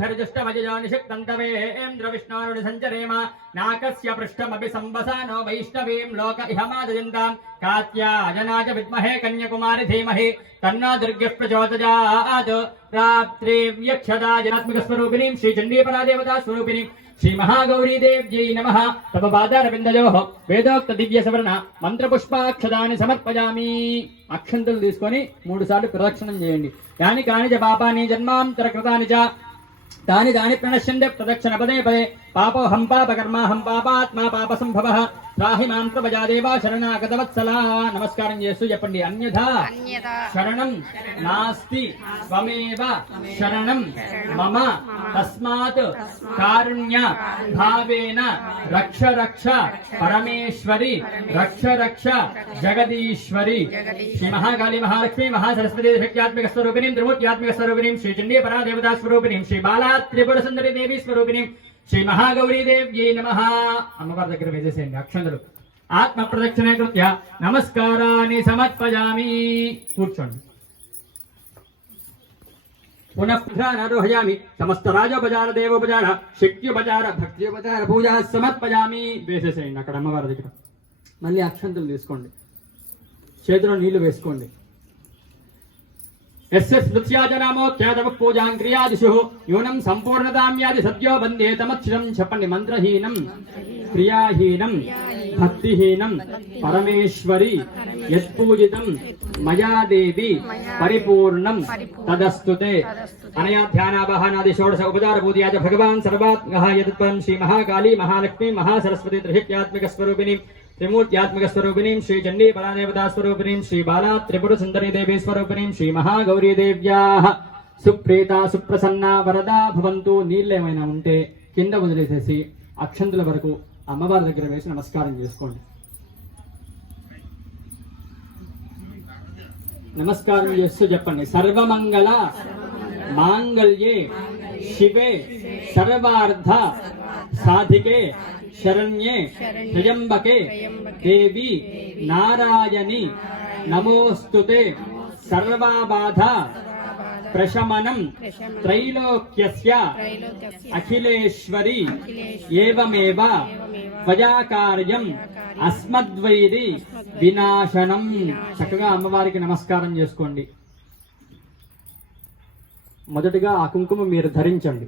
भिर्जुष्टमजयो निषिक्तन्तवेन्द्र विष्णोरुनिसञ्चरेम नाकस्य पृष्ठमपि संवसानो वैष्णवीं लोक इहमादयन्तां कात्यायनाय विद्महे कन्याकुमारी धीमहि तन्नो दुर्गः प्रचोदयात् रात्रिव्यक्षदाजनात्मकस्वरूपिणीं श्रीचण्डीपरादेवतास्वरूपिणीं श्री महागौरी देव्यै नमः तव पादारविन्दयोः वेदोक्त दिव्य सवर्ण మంత్రపుష్పాక్షదాని సమర్పయామి అక్షంతలు తీసుకొని 3 సార్లు ప్రదక్షిణం చేయండి యాని కాని చ పాపాని జన్మాంతర కృతాని చ तानि तानि प्रणश्यन्ते प्रदक्षिण पदे पदे पापोऽहं पापकर्माहं पापात्मा पापसंभवः त्राहि मां प्रभजा देवा शरणागतवत्सला नमस्कारं చేస్తూ చెప్పండి అన్యథా శరణం నాస్తి త్వమేవ శరణం మమ తస్మాత్ కారుణ్య భావేన రక్ష రక్ష పరమేశ్వరి రక్ష రక్ష జగదీశ్వరి శ్రీ మహాకాళీ మహాలక్ష్మి మహాసరస్వతి శక్త్యాత్మిక స్వరూపిణీం త్రిమూర్త్యాత్మిక స్వరూపిణీం శ్రీ చండీ పరాదేవతా స్వరూపిణీం శ్రీ బాలా त्रिपुर सुंदरी देवी स्वरूपिणी श्री महागौरी देव्यै नमः अम्मवार దగ్గర వేసేయండి అక్షంతలు ఆత్మ ప్రదక్షిణ కృత్య నమస్కారాన్ని సమర్పయామి కూర్చోండి పునఃప్రధానారోహయామి సమస్త రాజోపచార దేవోపచార శక్త్యోపచార భక్త్యోపచార పూజా సమర్పయామి వేసేసేయండి అక్కడ అమ్మవారి దగ్గర మళ్ళీ అక్షంతలు తీసుకోండి చేతిలో నీళ్లు వేసుకోండి यस्य स्मृत्याजनामो ख्यातव पूजां क्रियादिषु यूनं संपूर्णताम्यादि सद्यो बन्धे तमच्छिदं చెప్పండి మంత్రహీనం క్రియాహీనం భక్తిహీనం పరమేశ్వరి యత్పూజితం మయా దేవి పరిపూర్ణం తదస్తుతే అనయా ధ్యానావాహనాది షోడశ ఉపచార పూజయాచ భగవాన్ సర్వాత్మః యత్పరం శ్రీ మహాకాళీ మహాలక్ష్మీ మహాసరస్వతి త్రిశక్త్యాత్మిక స్వరూపిణీ त्रिमूर्त्यात्मक स्वरूपिणीं श्री चंडी परादेवता स्वरूपिणीं श्री बाला त्रिपुर सुंदरी देवी स्वरूपिणीं श्री महागौरी देव्याः सुप्रीता सुप्रसन्ना वरदा भवन्तु నీళ్ళు ఏమైనా ఉంటే కింద వదిలేసేసి అక్షంతుల వరకు అమ్మవారి దగ్గర వేసి నమస్కారం చేసుకోండి నమస్కారం చేస్తూ చెప్పండి సర్వమంగళ మాంగళ్యే శివే సర్వార్థ సాధికే शरण्ये त्र्यंबके देवी नारायणी नमोस्तुते सर्वाबाधा प्रशमनं त्रैलोक्यस्य अखिलेश्वरी एवमेव त्वयाकार्यं अस्मद्वैरि विनाशनं చక్కగా అమ్మవారికి నమస్కారం చేసుకోండి మొదటగా ఆ కుంకుమ మీరు ధరించండి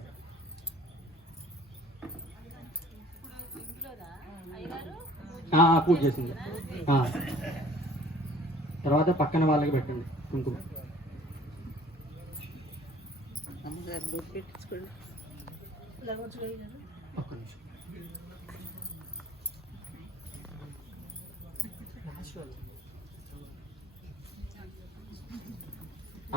పూజ చేసింది తర్వాత పక్కన వాళ్ళకి పెట్టండి కుంకుమ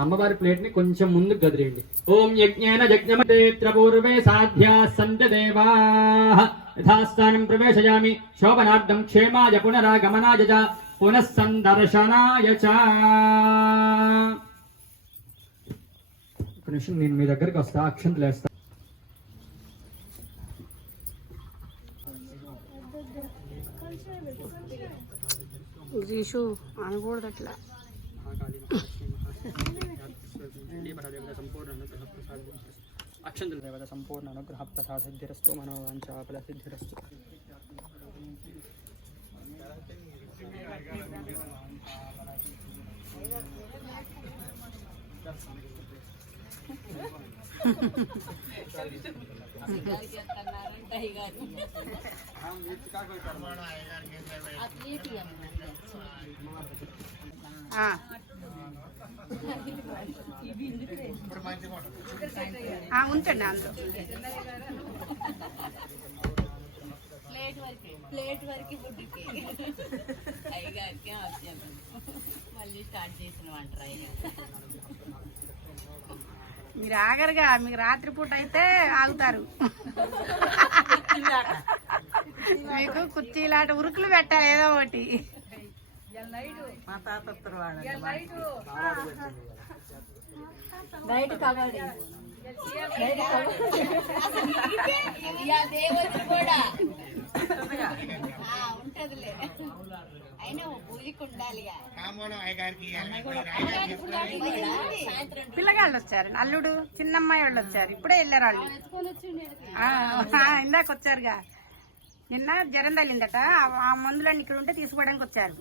అమ్మవారి ప్లేట్ ని కొంచెం ముందుకు గదిరేయండి ఓం యజ్ఞేన యజ్ఞమతేత్ర పూర్వే సాధ్యా సంత దేవాః యథాస్థానం ప్రవేశయామి శోభనార్థం క్షేమాయ పునరాగమనాయ చ పునఃసందర్శనాయ చ ఒక నిమిషం నేను మీ దగ్గరికి వస్తా అక్షంతలు వేస్తా అనకూడదు అట్లా అక్షంతుల దేవత సంపూర్ణ అనుగ్రహ ప్రసాద సిద్ధిరస్తు మనోవాంఛాఫల సిద్ధిరస్తు ఉంచండి అందులో ప్లేట్ వరకు ఫుడ్కి అయ్యగారికి వచ్చాను మళ్ళీ స్టార్ట్ చేసిన వంట మీరు ఆగరుగా మీకు రాత్రిపూట అయితే ఆగుతారు మీకు కుర్చీలాట ఉరుకులు పెట్టాలి ఏదో ఒకటి నైట్ కబడ్డీ దేవతలు కూడా ఉంటదిలే అయినా పూజకి ఉండాలిగా. సాయంత్రం పిల్లగాళ్ళు వచ్చారు, అల్లుడు చిన్నమ్మాయి వాళ్ళు వచ్చారు, ఇప్పుడే వెళ్ళారు వాళ్ళు. ఇందాక వచ్చారుగా, నిన్న జ్వరం తగిలిందట, ఆ మందులన్నీ ఇక్కడ ఉంటే తీసుకోవడానికి వచ్చారు.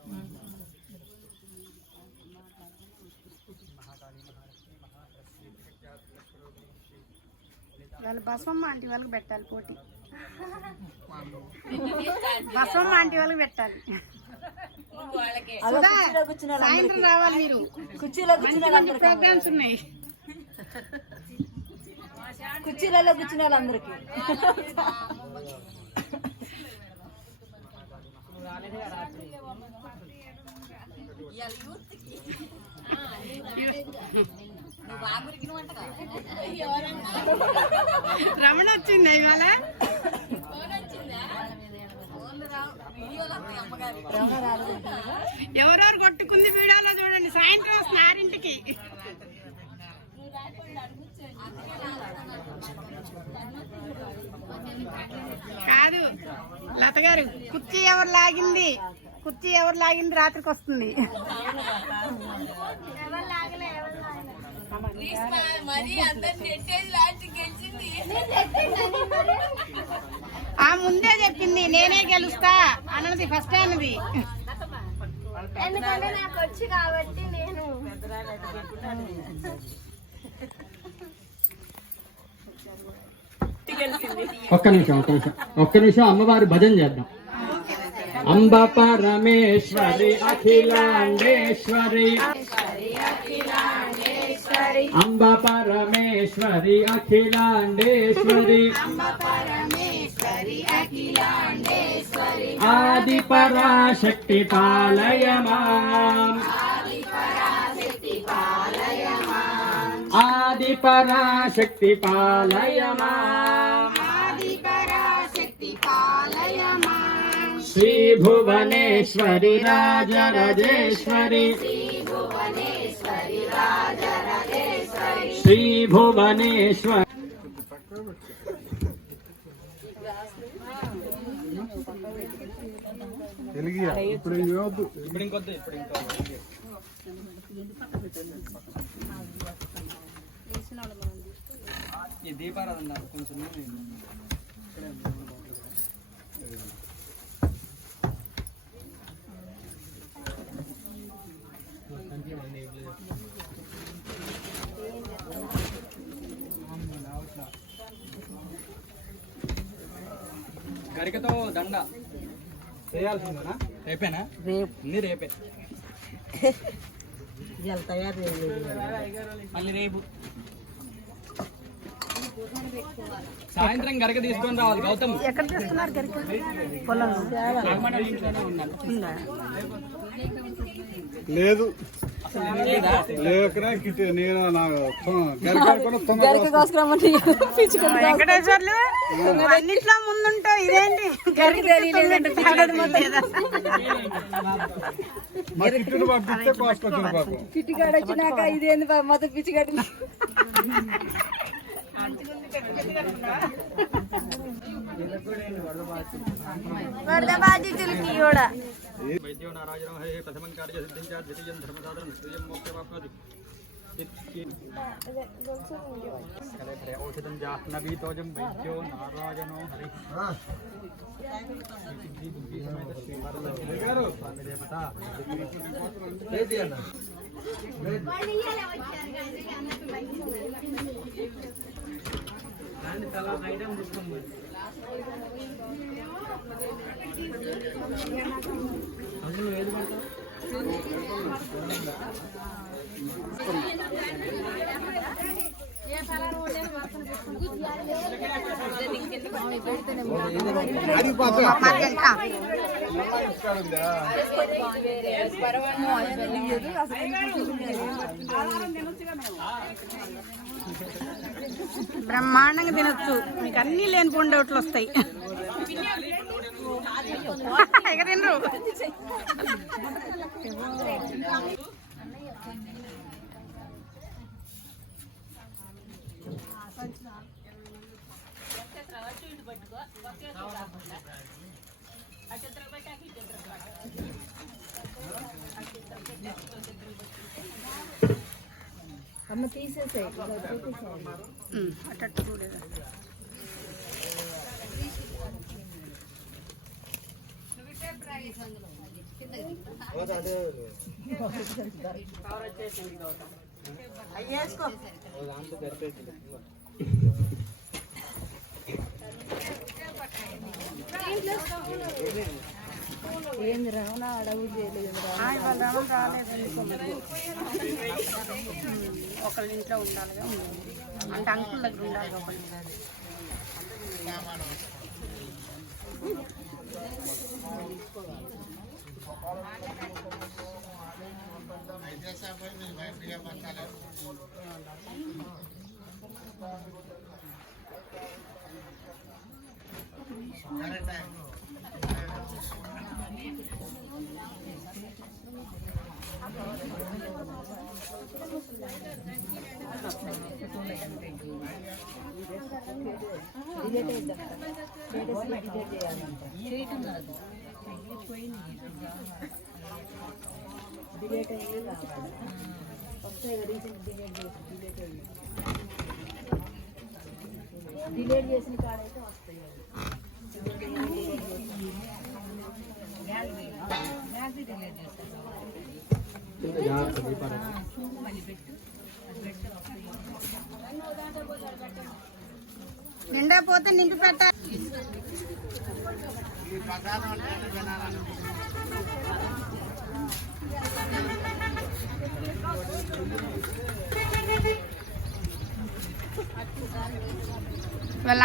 వాళ్ళు బసవమ్మ ఆంటీ వాళ్ళకి పెట్టాలి పోటీ, బసవమ్మ ఆంటీ వాళ్ళకి పెట్టాలి. వాళ్ళకే సుధా, సాయంత్రం రావాలి మీరు, మంచి ప్రోగ్రామ్స్ ఉన్నాయి. కుర్చీలలో కూర్చున్న వాళ్ళందరికి రమణ వచ్చింది ఇవాళ, ఎవరెవరు కొట్టుకుంది వీడియోలో చూడండి. సాయంత్రం వస్తున్నారు ఇంటికి. కాదు లత గారు, కుర్చీ ఎవరు లాగింది, కుర్చీ ఎవరు లాగింది రాత్రికి వస్తుంది. మరి అందరు నెట్టేది లాస్ట్ గెలిచింది. ఆ ముందే చెప్పింది నేనే గెలుస్తా అన్నది, ఫస్ట్ అన్నది. ఎందుకంటే నాకు వచ్చి కాబట్టి నేను ఒక్క నిమిషం అమ్మవారి భజన చేద్దాం. అంబ పరమేశ్వరి అఖిలాండేశ్వరి, అంబ పరమేశ్వరి అఖిలాండేశ్వరి, ఆది పరాశక్తి పాలయ మాం, ఆది పరాశక్తి పాలయ మాం, శ్రీ భువనేశ్వరి రాజరాజేశ్వరి, శ్రీ భువనేశ్వరి. ఇప్పుడు ఇంకొద్దు, ఈ దీపారాధన కొంచెం గరికతో దండ చేయాల్సిందేనా? రేపేనా? రేపు రేపే తయారు మళ్ళీ రేపు సాయంత్రం గరిక తీసుకొని రావాలి. గౌతమ్ ఎక్కడ తీసుకున్నారు గరిక? పొలం లేదు లేకనే నేను వెంకటేశ్వర్లు అన్నిట్లో ముందుంటావు, ఇదేంటి గరిక పంపిస్తే కోసుకొచ్చిన పాపం పిచ్చిగాడు వచ్చినాక ఇదేంది మొదటి పిచ్చిగాడు. వరద బాధితులకి కూడా వైద్యో నారాయణ హే ప్రథమం కార్య సిద్ధించ ద్వితీయం ధర్మసాధనం తృతీయం మోక్షమాప్నోతి. ఔషధం జాహ్నవీతోజం వైద్యో నారాయణో హరి. సిద్ధి బుద్ధి సమేత శ్రీపాద స్వామి దేవత. బ్రహ్మాండంగా తినొచ్చు, మీకు అన్ని లేనిపోయిన డౌట్లు వస్తాయి. ఇక తినరు. తీసేసాయి అట్టట్టు చూడేదా ఏంది రమణ అడవు చేయలేదు వాళ్ళ రమణ రాలేదు ఒకళ్ళ ఇంట్లో ఉండాలిగా అంటే అంకుల్ దగ్గర ఉండాలి ఒకళ్ళు డిలేట్ చేసిన కాడైతే వస్తాయి నిండా పోతే నింపి పెట్టాలి వాళ్ళ